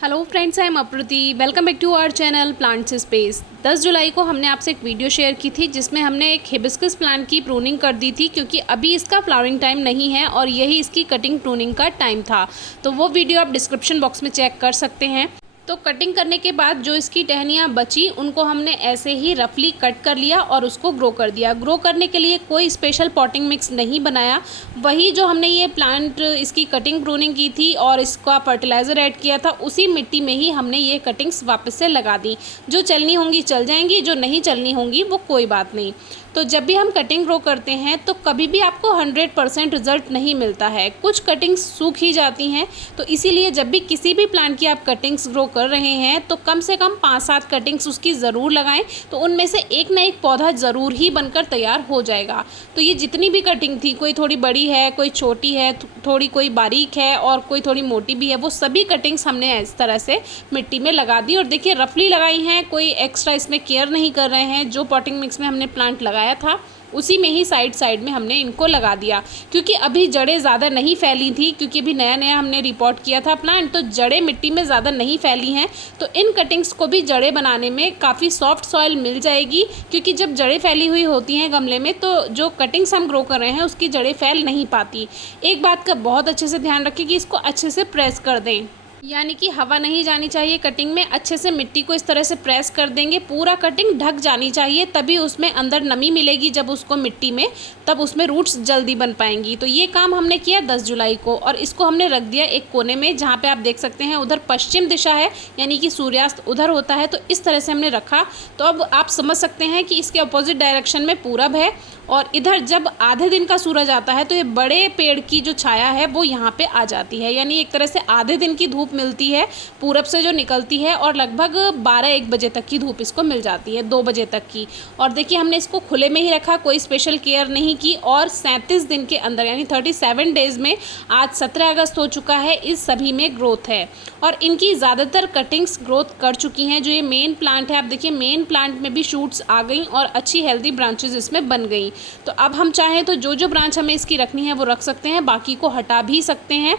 Hello friends, I am Aprati. Welcome back to our channel plants space. 10 जुलाई को हमने आपसे एक वीडियो शेयर की थी जिसमें हमने एक हिबिस्कस प्लांट की प्रूनिंग कर दी थी, क्योंकि अभी इसका फ्लावरिंग टाइम नहीं है और यही इसकी कटिंग प्रूनिंग का टाइम था। तो वो वीडियो आप डिस्क्रिप्शन बॉक्स में चेक कर सकते हैं। तो कटिंग करने के बाद जो इसकी टहनियाँ बची उनको हमने ऐसे ही रफली कट कर लिया और उसको ग्रो कर दिया। ग्रो करने के लिए कोई स्पेशल पॉटिंग मिक्स नहीं बनाया, वही जो हमने ये प्लांट इसकी कटिंग प्रूनिंग की थी और इसका फर्टिलाइज़र ऐड किया था, उसी मिट्टी में ही हमने ये कटिंग्स वापस से लगा दी। जो चलनी होंगी चल जाएंगी, जो नहीं चलनी होंगी वो कोई बात नहीं। तो जब भी हम कटिंग ग्रो करते हैं तो कभी भी आपको 100% रिजल्ट नहीं मिलता है, कुछ कटिंग्स सूख ही जाती हैं। तो इसीलिए जब भी किसी भी प्लांट की आप कटिंग्स ग्रो कर रहे हैं तो कम से कम 5-7 कटिंग्स उसकी ज़रूर लगाएं, तो उनमें से एक ना एक पौधा ज़रूर ही बनकर तैयार हो जाएगा। तो ये जितनी भी कटिंग थी, कोई थोड़ी बड़ी है, कोई छोटी है, थोड़ी कोई बारीक है और कोई थोड़ी मोटी भी है, वो सभी कटिंग्स हमने इस तरह से मिट्टी में लगा दी। और देखिए रफली लगाई हैं, कोई एक्स्ट्रा इसमें केयर नहीं कर रहे हैं। जो पॉटिंग मिक्स में हमने प्लांट लगाया था उसी में ही साइड में हमने इनको लगा दिया, क्योंकि अभी जड़ें ज़्यादा नहीं फैली थी, क्योंकि अभी नया नया हमने रिपोर्ट किया था प्लांट, तो जड़ें मिट्टी में ज़्यादा नहीं फैली हैं। तो इन कटिंग्स को भी जड़ें बनाने में काफ़ी सॉफ्ट सॉइल मिल जाएगी, क्योंकि जब जड़ें फैली हुई होती हैं गमले में तो जो कटिंग्स हम ग्रो कर रहे हैं उसकी जड़ें फैल नहीं पाती। एक बात का बहुत अच्छे से ध्यान रखें कि इसको अच्छे से प्रेस कर दें, यानी कि हवा नहीं जानी चाहिए कटिंग में। अच्छे से मिट्टी को इस तरह से प्रेस कर देंगे, पूरा कटिंग ढक जानी चाहिए, तभी उसमें अंदर नमी मिलेगी जब उसको मिट्टी में, तब उसमें रूट्स जल्दी बन पाएंगी। तो ये काम हमने किया 10 जुलाई को और इसको हमने रख दिया एक कोने में, जहाँ पे आप देख सकते हैं उधर पश्चिम दिशा है, यानी कि सूर्यास्त उधर होता है। तो इस तरह से हमने रखा। तो अब आप समझ सकते हैं कि इसके अपोजिट डायरेक्शन में पूरब है और इधर जब आधे दिन का सूरज आता है तो ये बड़े पेड़ की जो छाया है वो यहाँ पे आ जाती है, यानी एक तरह से आधे दिन की धूप मिलती है पूरब से जो निकलती है, और लगभग 12-1 बजे तक की धूप इसको मिल जाती है, 2 बजे तक की। और देखिए हमने इसको खुले में ही रखा, कोई स्पेशल केयर नहीं की, और 37 दिन के अंदर यानी 37 डेज़ में आज 17 अगस्त हो चुका है, इस सभी में ग्रोथ है और इनकी ज़्यादातर कटिंग्स ग्रोथ कर चुकी हैं। जो ये मेन प्लांट है, आप देखिए मेन प्लांट में भी शूट्स आ गई और अच्छी हेल्दी ब्रांचेज इसमें बन गई। तो अब हम चाहें तो जो जो ब्रांच हमें इसकी रखनी है वो रख सकते हैं, बाकी को हटा भी सकते हैं।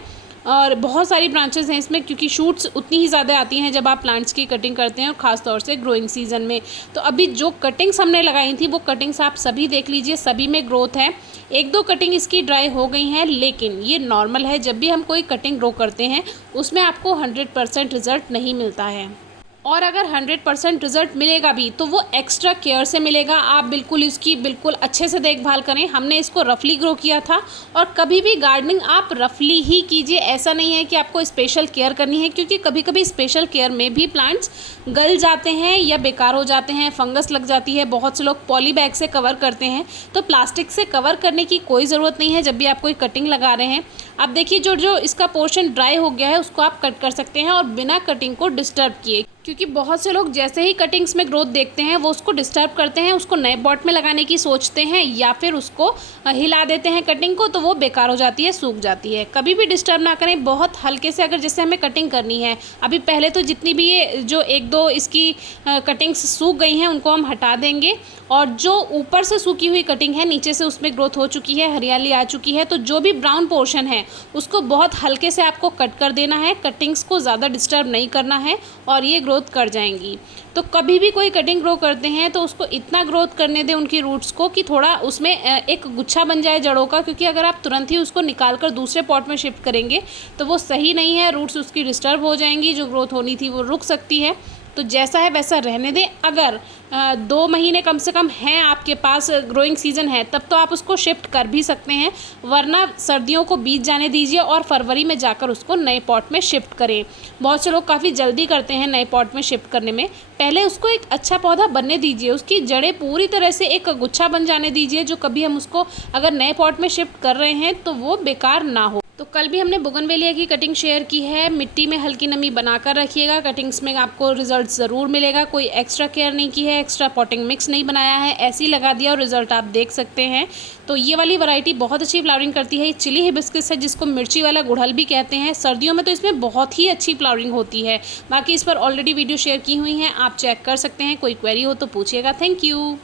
और बहुत सारी ब्रांचेस हैं इसमें, क्योंकि शूट्स उतनी ही ज़्यादा आती हैं जब आप प्लांट्स की कटिंग करते हैं, और ख़ास तौर से ग्रोइंग सीजन में। तो अभी जो कटिंग्स हमने लगाई थी वो कटिंग्स आप सभी देख लीजिए, सभी में ग्रोथ है। 1-2 कटिंग इसकी ड्राई हो गई हैं, लेकिन ये नॉर्मल है। जब भी हम कोई कटिंग ग्रो करते हैं उसमें आपको 100% रिजल्ट नहीं मिलता है, और अगर 100% रिजल्ट मिलेगा भी तो वो एक्स्ट्रा केयर से मिलेगा। आप बिल्कुल इसकी बिल्कुल अच्छे से देखभाल करें। हमने इसको रफली ग्रो किया था, और कभी भी गार्डनिंग आप रफली ही कीजिए, ऐसा नहीं है कि आपको स्पेशल केयर करनी है, क्योंकि कभी कभी स्पेशल केयर में भी प्लांट्स गल जाते हैं या बेकार हो जाते हैं, फंगस लग जाती है। बहुत से लोग पॉली बैग से कवर करते हैं, तो प्लास्टिक से कवर करने की कोई ज़रूरत नहीं है जब भी आप कोई कटिंग लगा रहे हैं। आप देखिए जो इसका पोर्शन ड्राई हो गया है उसको आप कट कर सकते हैं और बिना कटिंग को डिस्टर्ब किए, क्योंकि बहुत से लोग जैसे ही कटिंग्स में ग्रोथ देखते हैं वो उसको डिस्टर्ब करते हैं, उसको नए पॉट में लगाने की सोचते हैं या फिर उसको हिला देते हैं कटिंग को, तो वो बेकार हो जाती है, सूख जाती है। कभी भी डिस्टर्ब ना करें, बहुत हल्के से। अगर जैसे हमें कटिंग करनी है अभी, पहले तो जितनी भी ये जो 1-2 इसकी कटिंग्स सूख गई हैं उनको हम हटा देंगे, और जो ऊपर से सूखी हुई कटिंग है नीचे से उसमें ग्रोथ हो चुकी है, हरियाली आ चुकी है, तो जो भी ब्राउन पोर्शन है उसको बहुत हल्के से आपको कट कर देना है। कटिंग्स को ज़्यादा डिस्टर्ब नहीं करना है और ये ग्रोथ कर जाएंगी। तो कभी भी कोई कटिंग ग्रो करते हैं तो उसको इतना ग्रोथ करने दें उनकी रूट्स को कि थोड़ा उसमें एक गुच्छा बन जाए जड़ों का, क्योंकि अगर आप तुरंत ही उसको निकाल कर दूसरे पॉट में शिफ्ट करेंगे तो वो सही नहीं है, रूट्स उसकी डिस्टर्ब हो जाएंगी, जो ग्रोथ होनी थी वो रुक सकती है। तो जैसा है वैसा रहने दें। अगर 2 महीने कम से कम हैं आपके पास, ग्रोइंग सीजन है, तब तो आप उसको शिफ्ट कर भी सकते हैं, वरना सर्दियों को बीत जाने दीजिए और फरवरी में जाकर उसको नए पॉट में शिफ्ट करें। बहुत से लोग काफ़ी जल्दी करते हैं नए पॉट में शिफ्ट करने में। पहले उसको एक अच्छा पौधा बनने दीजिए, उसकी जड़ें पूरी तरह से एक गुच्छा बन जाने दीजिए, जो कभी हम उसको अगर नए पॉट में शिफ्ट कर रहे हैं तो वो बेकार ना हो। तो कल भी हमने बोगनवेलिया की कटिंग शेयर की है। मिट्टी में हल्की नमी बनाकर रखिएगा, कटिंग्स में आपको रिजल्ट ज़रूर मिलेगा। कोई एक्स्ट्रा केयर नहीं की है, एक्स्ट्रा पॉटिंग मिक्स नहीं बनाया है, ऐसे ही लगा दिया और रिजल्ट आप देख सकते हैं। तो ये वाली वैरायटी बहुत अच्छी फ्लावरिंग करती है। ये चिली हिबिस्कस है, जिसको मिर्ची वाला गुड़हल भी कहते हैं। सर्दियों में तो इसमें बहुत ही अच्छी फ्लावरिंग होती है। बाकी इस पर ऑलरेडी वीडियो शेयर की हुई हैं, आप चेक कर सकते हैं। कोई क्वेरी हो तो पूछिएगा। Thank you.